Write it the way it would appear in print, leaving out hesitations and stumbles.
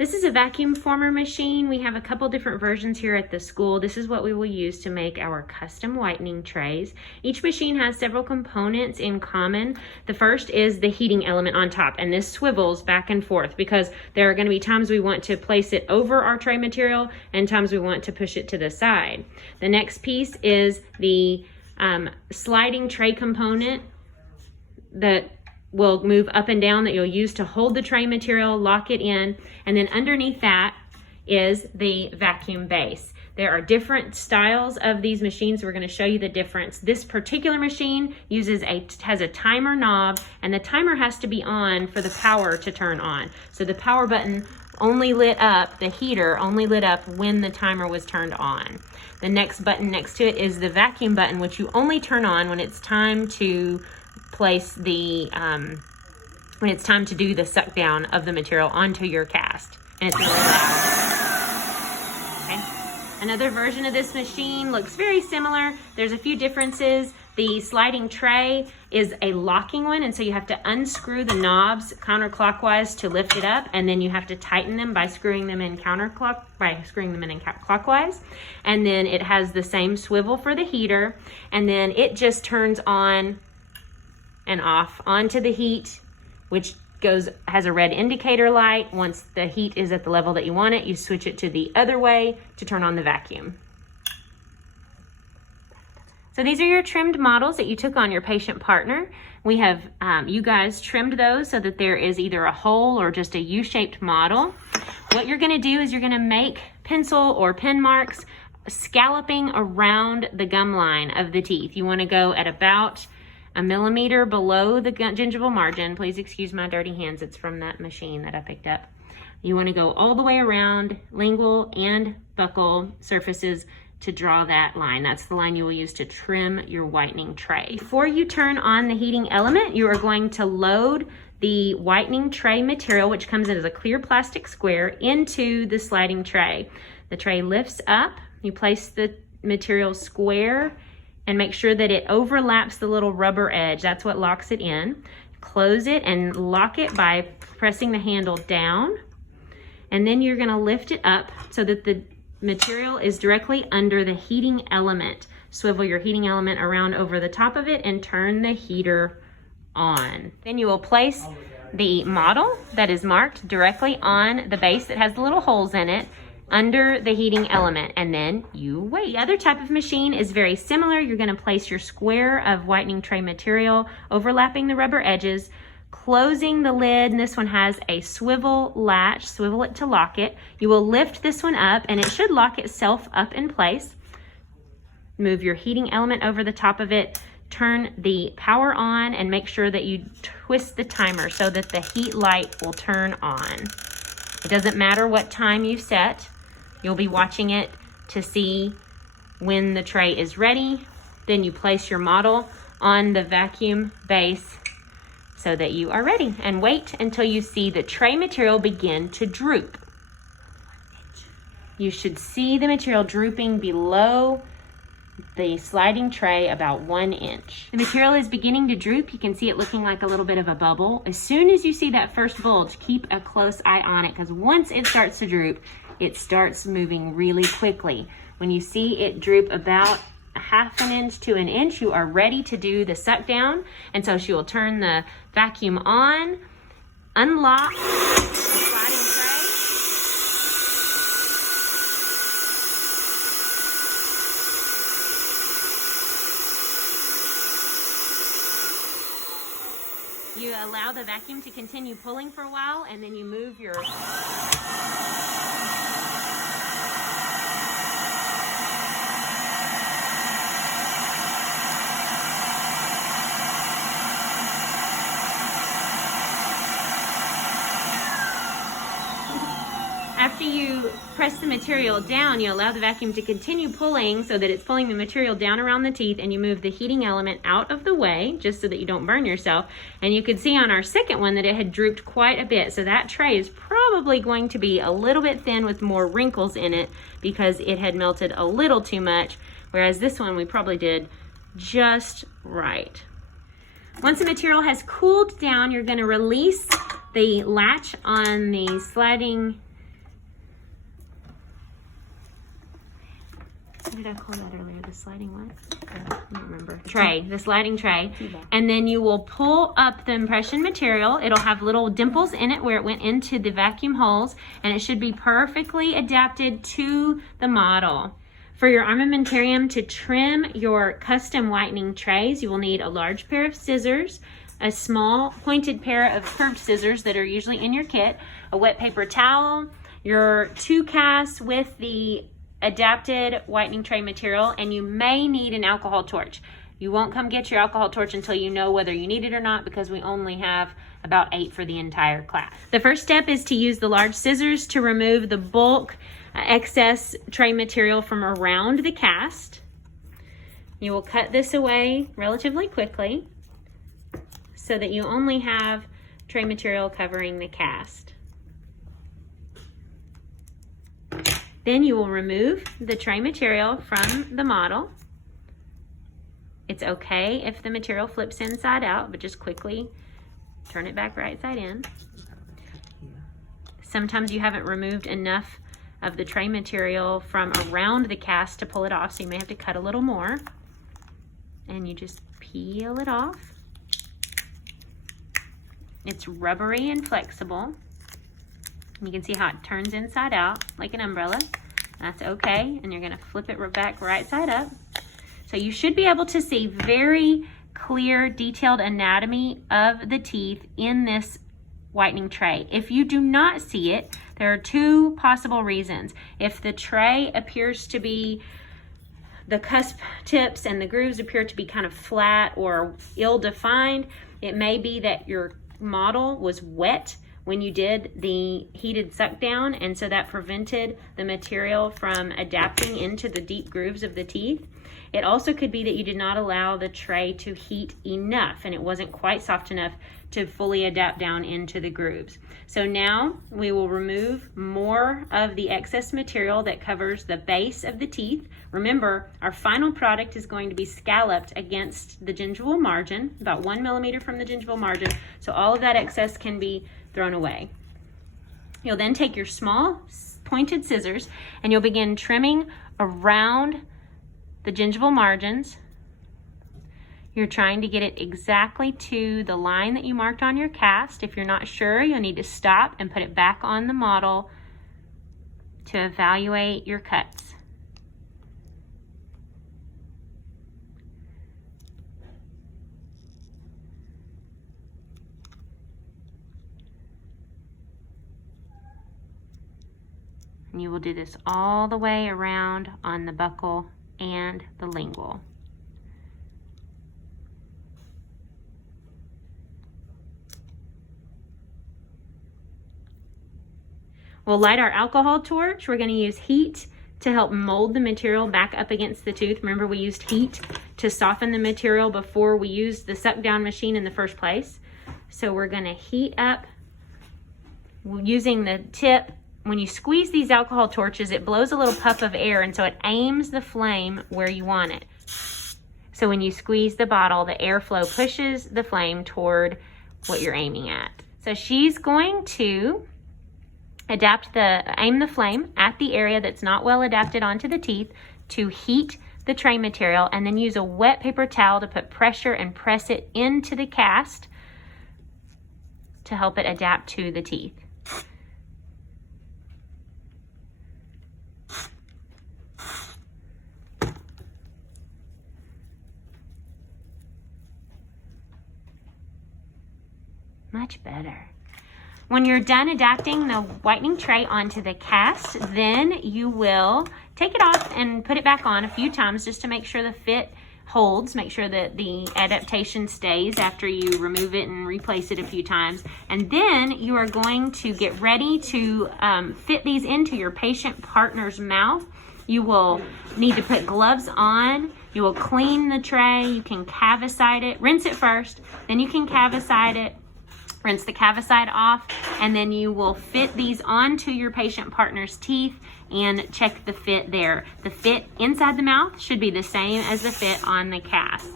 This is a vacuum former machine. We have a couple different versions here at the school. This is what we will use to make our custom whitening trays. Each machine has several components in common. The first is the heating element on top, and this swivels back and forth because there are going to be times we want to place it over our tray material and times we want to push it to the side. The next piece is the sliding tray component that will move up and down that you'll use to hold the tray material, lock it in, and then underneath that is the vacuum base. There are different styles of these machines. We're going to show you the difference. This particular machine has a timer knob, and the timer has to be on for the power to turn on. So the power button only lit up, the heater only lit up when the timer was turned on. The next button next to it is the vacuum button, which you only turn on when it's time to place the when it's time to do the suck down of the material onto your cast, and it's really loud. Okay. Another version of this machine looks very similar. There's a few differences. The sliding tray is a locking one, and so you have to unscrew the knobs counterclockwise to lift it up, and then you have to tighten them by screwing them in clockwise. And then it has the same swivel for the heater, and then it just turns on and off onto the heat, which has a red indicator light. Once the heat is at the level that you want it, you switch it to the other way to turn on the vacuum. So these are your trimmed models that you took on your patient partner. We have you guys trimmed those so that there is either a hole or just a U-shaped model. What you're going to do is you're going to make pencil or pen marks scalloping around the gum line of the teeth. You want to go at about a millimeter below the gingival margin. Please excuse my dirty hands. It's from that machine that I picked up. You want to go all the way around lingual and buccal surfaces to draw that line. That's the line you will use to trim your whitening tray. Before you turn on the heating element, you are going to load the whitening tray material, which comes in as a clear plastic square, into the sliding tray. The tray lifts up. You place the material square and make sure that it overlaps the little rubber edge. That's what locks it in. Close it and lock it by pressing the handle down. And then you're gonna lift it up so that the material is directly under the heating element. Swivel your heating element around over the top of it and turn the heater on. Then you will place the model that is marked directly on the base that has the little holes in it under the heating element, and then you wait. The other type of machine is very similar. You're going to place your square of whitening tray material overlapping the rubber edges, closing the lid, and this one has a swivel latch, swivel it to lock it. You will lift this one up and it should lock itself up in place. Move your heating element over the top of it, turn the power on, and make sure that you twist the timer so that the heat light will turn on. It doesn't matter what time you set. You'll be watching it to see when the tray is ready. Then you place your model on the vacuum base so that you are ready, and wait until you see the tray material begin to droop. You should see the material drooping below the sliding tray about 1 inch. The material is beginning to droop. You can see it looking like a little bit of a bubble. As soon as you see that first bulge, keep a close eye on it, because once it starts to droop, it starts moving really quickly. When you see it droop about a 1/2 inch to 1 inch, you are ready to do the suck down. And so she will turn the vacuum on, unlock the sliding tray. You allow the vacuum to continue pulling for a while, and then you move your After you press the material down, you allow the vacuum to continue pulling so that it's pulling the material down around the teeth, and you move the heating element out of the way just so that you don't burn yourself. And you could see on our second one that it had drooped quite a bit. So that tray is probably going to be a little bit thin with more wrinkles in it because it had melted a little too much, whereas this one we probably did just right. Once the material has cooled down, you're going to release the latch on the sliding What did I call that earlier? The sliding what? I don't remember. Tray, the sliding tray. And then you will pull up the impression material. It'll have little dimples in it where it went into the vacuum holes, and it should be perfectly adapted to the model. For your armamentarium to trim your custom whitening trays, you will need a large pair of scissors, a small pointed pair of curved scissors that are usually in your kit, a wet paper towel, your 2 casts with the adapted whitening tray material, and you may need an alcohol torch. You won't come get your alcohol torch until you know whether you need it or not, because we only have about 8 for the entire class. The first step is to use the large scissors to remove the bulk excess tray material from around the cast. You will cut this away relatively quickly so that you only have tray material covering the cast. Then you will remove the tray material from the model. It's okay if the material flips inside out, but just quickly turn it back right side in. Sometimes you haven't removed enough of the tray material from around the cast to pull it off, so you may have to cut a little more. And you just peel it off. It's rubbery and flexible. You can see how it turns inside out like an umbrella. That's okay, and you're gonna flip it back right side up. So you should be able to see very clear, detailed anatomy of the teeth in this whitening tray. If you do not see it, there are 2 possible reasons. If the tray appears to be, the cusp tips and the grooves appear to be kind of flat or ill-defined, it may be that your model was wet when you did the heated suck down, and so that prevented the material from adapting into the deep grooves of the teeth. It also could be that you did not allow the tray to heat enough and it wasn't quite soft enough to fully adapt down into the grooves. So now we will remove more of the excess material that covers the base of the teeth. Remember, our final product is going to be scalloped against the gingival margin, about 1 millimeter from the gingival margin, so all of that excess can be thrown away. You'll then take your small pointed scissors and you'll begin trimming around the gingival margins. You're trying to get it exactly to the line that you marked on your cast. If you're not sure, you'll need to stop and put it back on the model to evaluate your cuts. And you will do this all the way around on the buccal and the lingual. We'll light our alcohol torch. We're going to use heat to help mold the material back up against the tooth. Remember, we used heat to soften the material before we used the suck down machine in the first place. So we're going to heat up using the tip. When you squeeze these alcohol torches, it blows a little puff of air, and so it aims the flame where you want it. So when you squeeze the bottle, the airflow pushes the flame toward what you're aiming at. So she's going to aim the flame at the area that's not well adapted onto the teeth to heat the tray material, and then use a wet paper towel to put pressure and press it into the cast to help it adapt to the teeth. Much better. When you're done adapting the whitening tray onto the cast, then you will take it off and put it back on a few times just to make sure the fit holds, make sure that the adaptation stays after you remove it and replace it a few times. And then you are going to get ready to fit these into your patient partner's mouth. You will need to put gloves on. You will clean the tray. You can cavicide it. Rinse it first, then you can cavicide it. Rinse the cavicide off, and then you will fit these onto your patient partner's teeth and check the fit there. The fit inside the mouth should be the same as the fit on the cast.